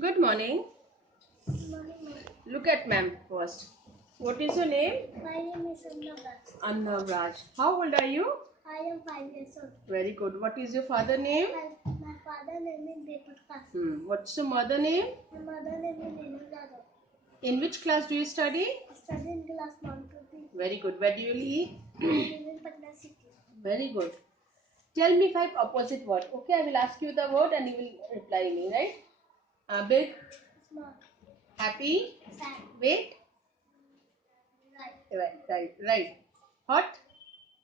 Good morning. Morning, ma'am. Look at ma'am first. What is your name? My name is Annavraj. Annavraj. How old are you? I am 5 years old. Very good. What is your father name? My father name is Deepak Kasim. What's your mother name? My mother name is Neenu Jadhav. In which class do you study? I study in class 1 to 3. Very good. Where do you live? I live in Patna city. Very good. Tell me 5 opposite words. Okay, I will ask you the word and you will reply me, right? Big, Small, happy, sad, wait, right, right. Hot,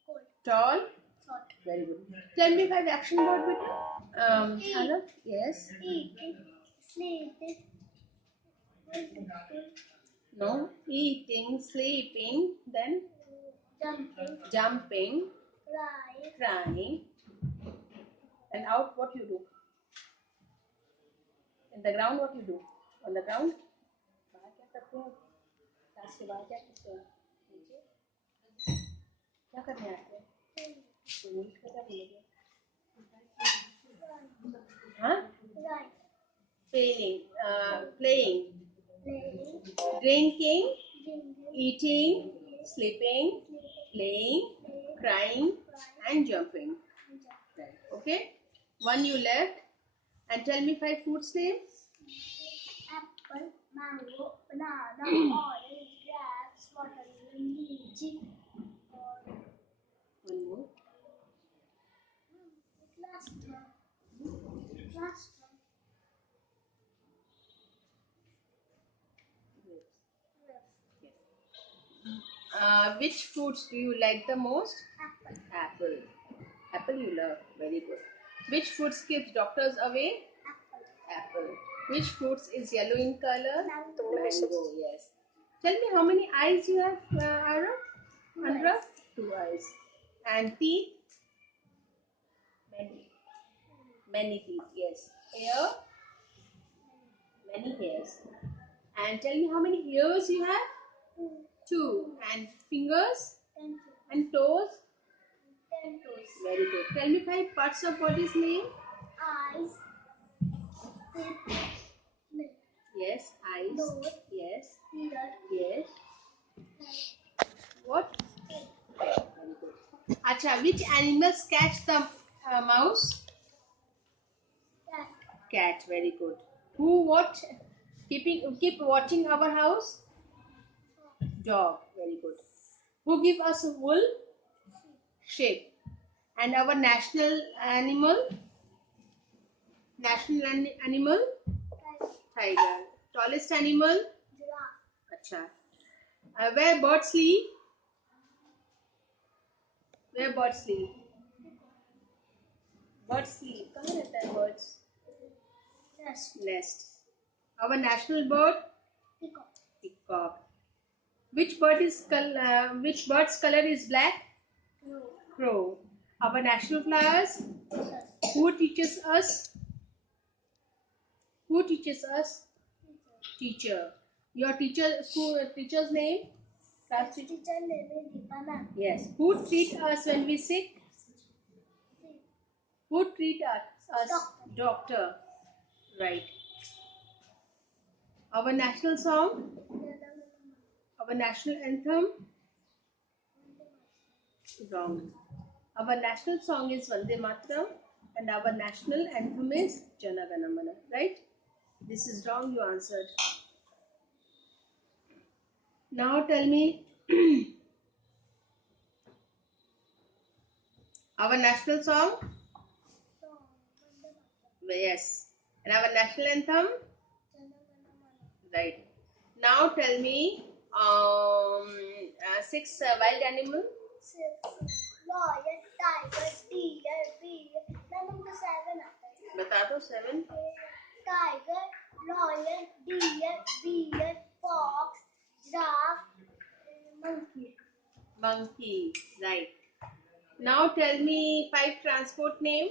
cold, tall. short. Very good. Tell me 5 action word with you. Arab? Yes. Eating, sleeping, walking, No. Eating, sleeping, then jumping, jumping, crying, crying, and out what you do? In the ground what you do? On the ground? बाहर क्या करते हो? Class के बाहर क्या करते हो? नीचे क्या करने आते हो? इंग्लिश में क्या बोलोगे? हाँ? right, Playing, playing, playing, drinking, drinking, eating, sleeping, playing, crying, and jumping. Okay? One you left. And tell me 5 fruits names. apple, mango, banana, orange, grapes, watermelon, lychee, or One more. last one. Last one. Which fruits do you like the most? Apple, Apple. Apple you love. Very good. Which fruits keeps doctors away? apple, Apple. Which fruits is yellow in color? mango, Mango. Yes. Tell me how many eyes you have, Ara? Two Andra? eyes. 2 eyes. And teeth? Many. Many teeth. Yes. Hair? Many hairs. And tell me how many ears you have? two, 2. And fingers? 10, And toes? 10 toes, Very good. Tell me 5 parts of body's name. eyes, teeth, neck, Yes. Eyes. nose, Yes. ear, Yes. head, What? tail, Very good. Acha, which animals catch the mouse? cat, Cat. Very good. Who watch? Keep watching our house? Dog. Very good. Who give us wool? Sheep. And our national animal? National animal? tiger, Tiger. Tallest animal? giraffe, Acha. Where birds sleep? Where birds sleep? Birds sleep. कहाँ रहता है birds? nest, Nest. Our national bird? peacock, Peacock. Which which bird's color is black? crow, Crow. Our national flowers? lotus, Who teaches us? Who teaches us? Teacher. Your teacher's name? Class teacher? teacher name is Deepa ma'am. Yes. Who treat us when we sick? Who treat us? Doctor. Right. Our national song? Our national anthem? Wrong. Our national song is Vande Mataram and our national anthem is Jana Gana Mana. Right? This is wrong. You answered. Now tell me our national song. Yes. And our national anthem. Right. Now tell me 6 wild animal. Lion, tiger, deer, bear. Ma'am हमको 7 आता है. बता दो 7. Tiger, lion, deer, bear, fox, giraffe, monkey. Monkey. Right. Now tell me 5 transport name.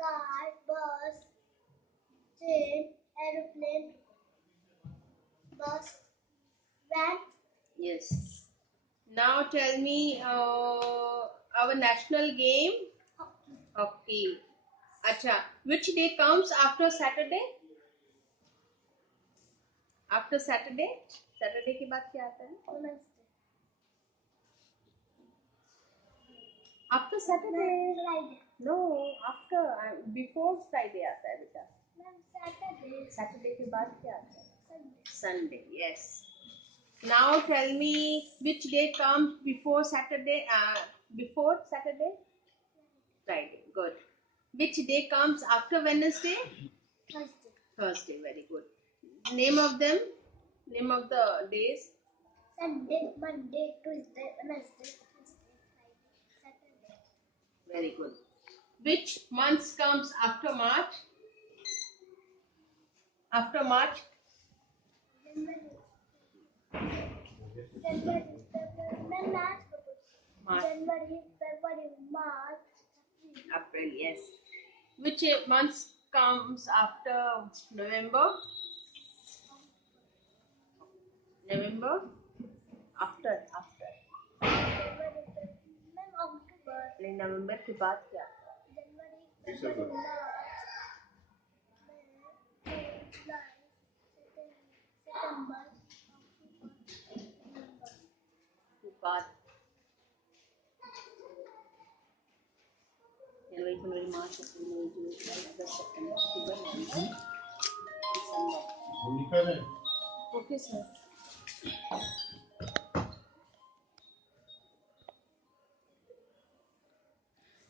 Car, bus, train, aeroplane, bus, van, Yes. Now tell me our national game. hockey. Hockey. Acha. Which day comes after Saturday? After Saturday? Saturday के बाद क्या आता है? Wednesday. After Saturday? Friday. No, after before Friday आता है बेटा. Ma'am, Saturday. Saturday के बाद क्या आता है? Sunday. Sunday. Yes. Now tell me which day comes before Saturday? Before Saturday? Friday. Good. Which day comes after Wednesday? Thursday. Thursday. Very good. Name of them? Name of the days? Sunday, Monday, Tuesday, Wednesday, Thursday, Friday, Saturday. Very good. Which months comes after March? After March? January. February. Ma'am, March. March. January, February, March, April. April. Yes. Which months comes after November? November? After. January, Ma'am, October. नहीं, नवंबर के बाद क्या आता है? January, February, March, May, June, July, September, October, November. के बाद जनवरी, फरवरी, मार्च, अप्रैल, मई, जून, जुलाई, अगस्त, सितंबर, अक्टूबर, नवंबर, दिसंबर. Okay, sir.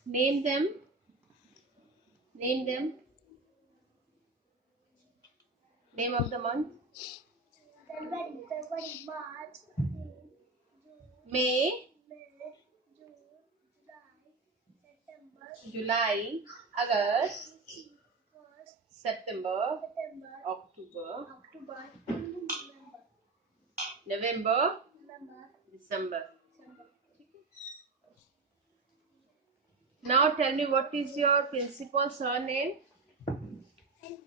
Name them. Name them. Name of the month. January, February, March, April, June, May, May, June, July, September, July, August, August, September, September, October, October, November, November, November, December. December. Now tell me what is your principal surname? And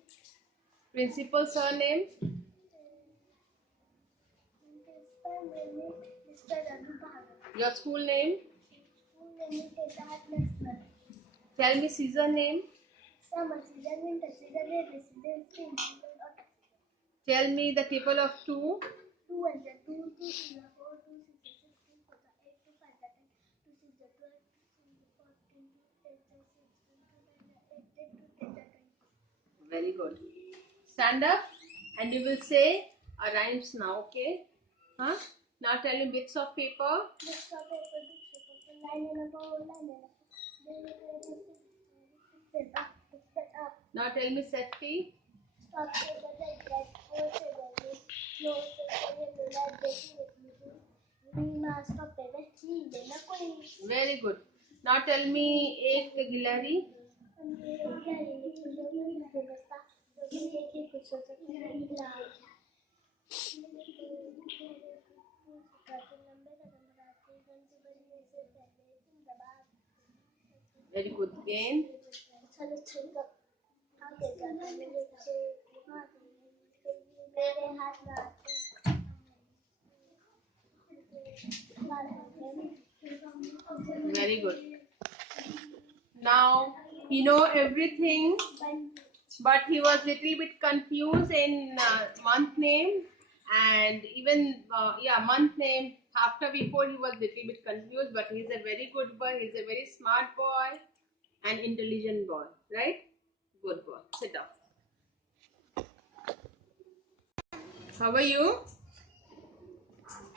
Principal surname? principal name is Mr. Raghu Bhagat. Your school name? School name is Tejahat National. Tell me season name. Summer season, winter season, rainy season, spring season, autumn season. Tell me the table of two. 2 1 2, 2 3 4, 2 6 16, 4 8, 2 5 10, 2 6 12, 2 14, 2 8 16, 2 9 8 2 10 20. Very good. Stand up and you will say a rhymes now, okay? Huh? Now tell me bits of paper. Bits of paper, line and a bow, line and a pick that up. Now tell me safety. Stop table, red, four table, no table, red, green mask of paper, clean, then a queen. Very good. Now tell me एक गिलहरी. Very good. Again. Very good. Now he know everything, but he was little bit confused in month name and even month name. After before he was little bit confused, but he's a very good boy. He's a very smart boy and intelligent boy, right? Good boy. Sit down. How are you?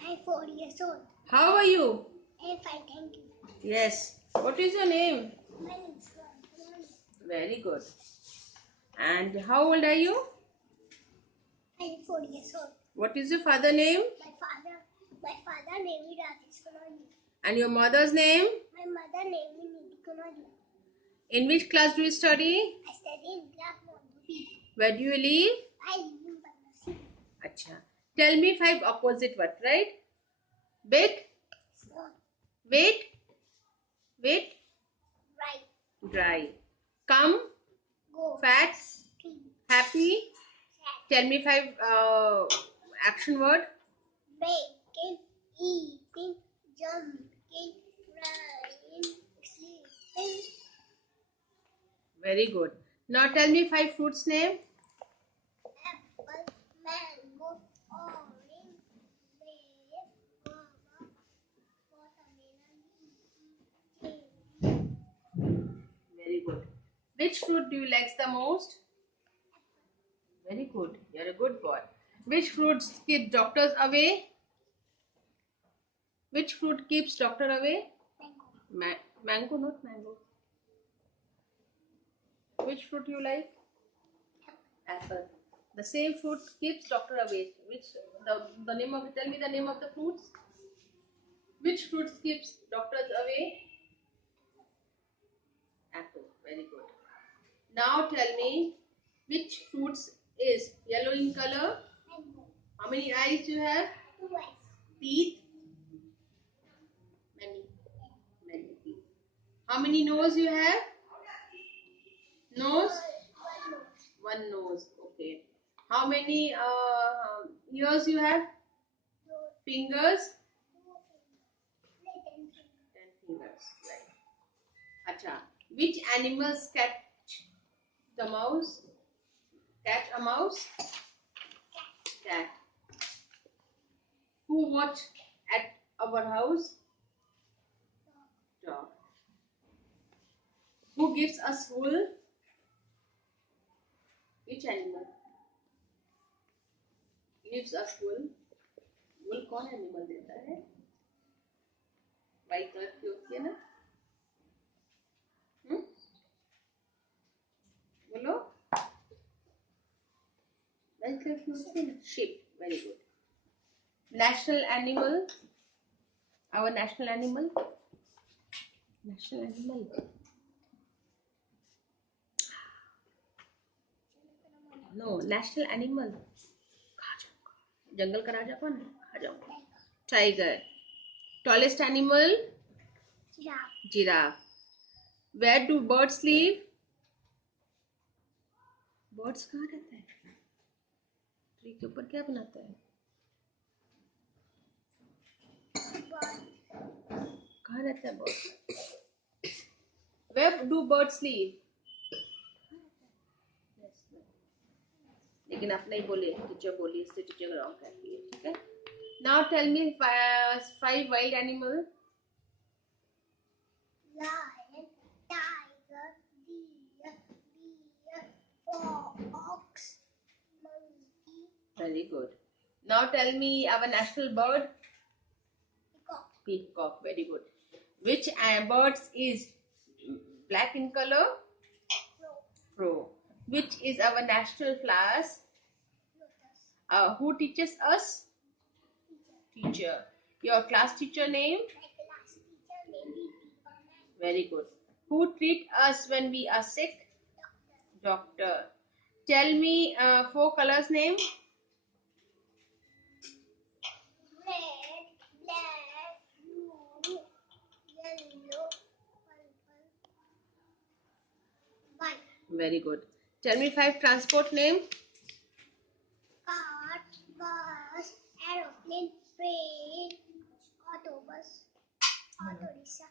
I'm 4 years old. How are you? I'm fine, thank you. Yes. What is your name? My name is Ron. Very good. And how old are you? I'm 4 years old. What is your father name? My father name is Rajesh Kanoli. And your mother's name? My mother name is Nidhi Kanoli. In which class do you study? I study in class 1 Where do you live? I live in Bangalore. Acha. Tell me 5 opposite words, right? Big, Small, wait, right, dry. Come, go, fat, clean, happy. sad, Tell me 5 action word. baking, eating, jumping, running, sleeping. Very good. Now tell me 5 fruits name. Apple, mango, Which fruit do you like the most? Very good. You're a good boy. Which fruits keep doctors away? Which fruit keeps doctor away? Mango, not mango. Which fruit you like? Apple. The same fruit keeps doctor away. Which the name of tell me the name of the fruits? Which fruits keeps doctors away? Apple. Very good. Now tell me which fruits is yellow in color? How many eyes do you have? Teeth? Many. Many teeth. How many nose you have? Nose? One nose. Okay. How many ears you have? Fingers? 10 fingers. Right. Acha. Which animals catch the mouse? Catch a mouse? Cat. Who watch at our house? Dog. Who gives us wool? Which animal gives us wool? wool कौन animal देता है? White colour की होती है ना? बोलो. White colour की होती है ना? Sheep. Very good. National animal. Our national animal. National animal. No, national animal. जंगल का राजा कौन है? खा जाऊंगा. Tiger. Tallest animal? Giraffe. Where do birds live? Birds कहाँ रहता है? ट्री के ऊपर क्या बनाता है? कहाँ रहता है bird? Where do birds live? लेकिन आप नहीं बोले, टीचर बोली, इससे टीचर रॉन्ग करती है. ठीक है. Now tell me five wild animal. Lion, tiger, deer, fox, monkey. Very good. Now tell me our national bird. Peacock. Peacock. Very good. Which birds is black in color? Crow. Which is our national flowers? Lotus. Who teaches us? Teacher. Your class teacher name? My class teacher maybe Deepa. Very good. Who treat us when we are sick? Doctor. Tell me four colors name. Red, black, blue, yellow, purple, white. Very good. Tell me five transport name. Car, bus, aeroplane, train, autobus, auto rickshaw,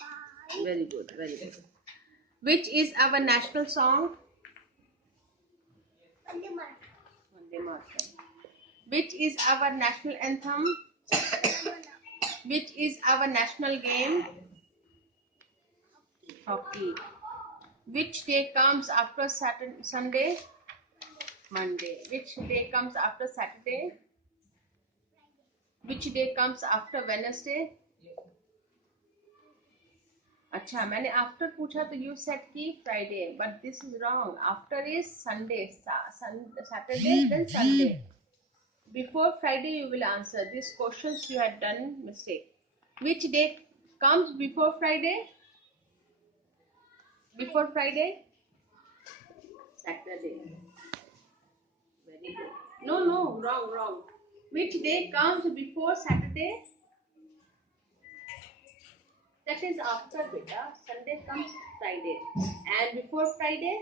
bike. Very good. Very good. Which is our national song? Vande Mataram. Vande Mataram. Which is our national anthem? Which is our national game? Hockey. Which day comes after Sunday? Monday. Which day comes after Saturday? Which day comes after Wednesday? अच्छा, मैंने after पूछा तो you said कि Friday, but this is wrong. After is Sunday, Saturday, then Sunday. Before Friday you will answer. These questions you had done mistake. Which day comes before Friday? Before Friday? Saturday. Very good. No, wrong. Which day comes before Saturday? That is after, beta. Sunday comes Friday. And before Friday?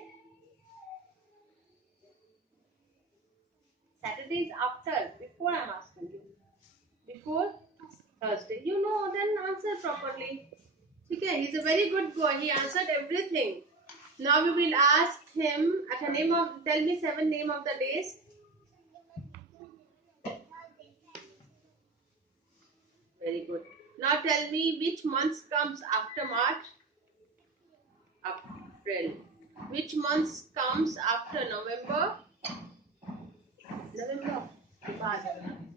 Saturday is after. Before I am asking you. Before Thursday. You know, then answer properly. Okay, he's a very good boy. He answered everything. Now we will ask him at a name of. Tell me 7 name of the days. Very good. Now tell me which month comes after March? April. Which month comes after November? November.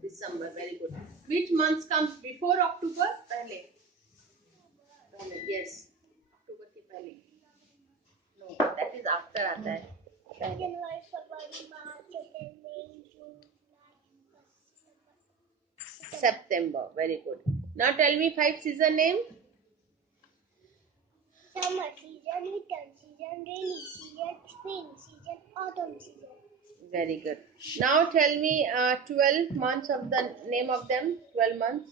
December. Very good. Which month comes before October? पहले. पहले. Yes. October के पहले. No, that is after आता है. पहले. January, February, March, April, May, June, July, August, September. Very good. Now tell me 5 season name. summer season, winter season, rainy season, spring season, autumn season. Very good. Now tell me 12 months of the name of them. 12 months.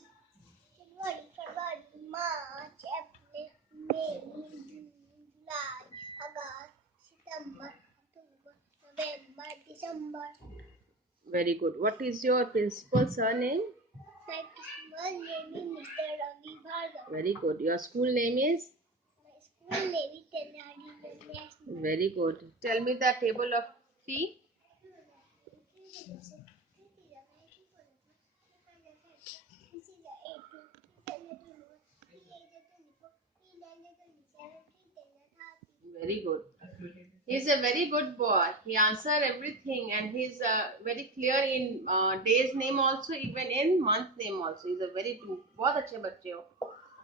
January, February, March, April, May, June, July, August, September, October, November, December. Very good. What is your principal surname? My principal name is Mr. Ravi Bhargav. Very good. Your school name is? My school name is Tenali International. Very good. Tell me the table of 3. Very good. He's a very good boy. He answer everything and he's very clear in day's name also, even in month name also. He's a very बहुत अच्छे बच्चे हो.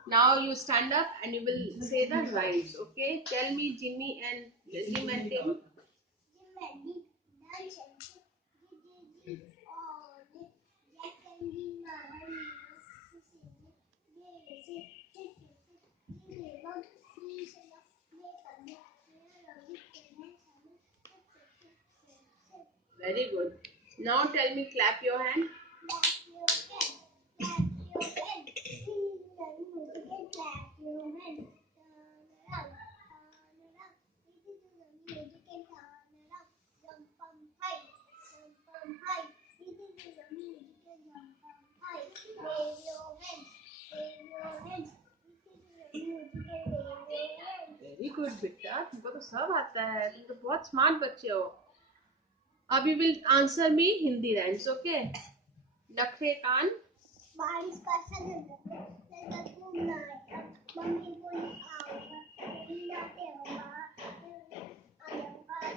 Now you stand up and you will say the rhymes. Okay? Tell me Jim and Tim. Very good. Now tell me clap your hand. Very good बेटा, तुमको तो सब आता है. तुम तो बहुत स्मार्ट बच्चे हो. अब you will answer me Hindi rhymes, okay? नखरे कान. बारिश का समय लड़का घूमना है मम्मी बोली आओगा हिलाते हो आऊंगा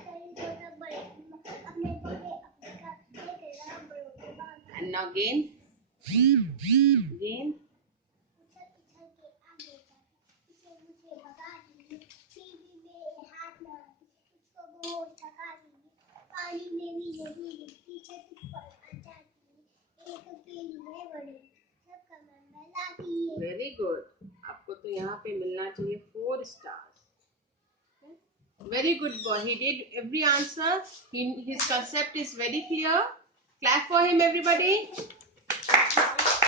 तेरी छोटा बड़े अपने बड़े अपने का तेरा बड़ों बात And now again. Again. उछल उछल के आगे जाके इसे मुझे भगा दिए टीवी में हाथ मार उसको बहुत थका दिए पानी में भी नहीं दिखती छत पर आ जाती एक अकेली है बड़ी सबका मन बहलाती है. Very good. आपको तो यहाँ पे मिलना चाहिए 4 stars. Very good boy. He did every answer. His concept is very clear. Clap for him, everybody.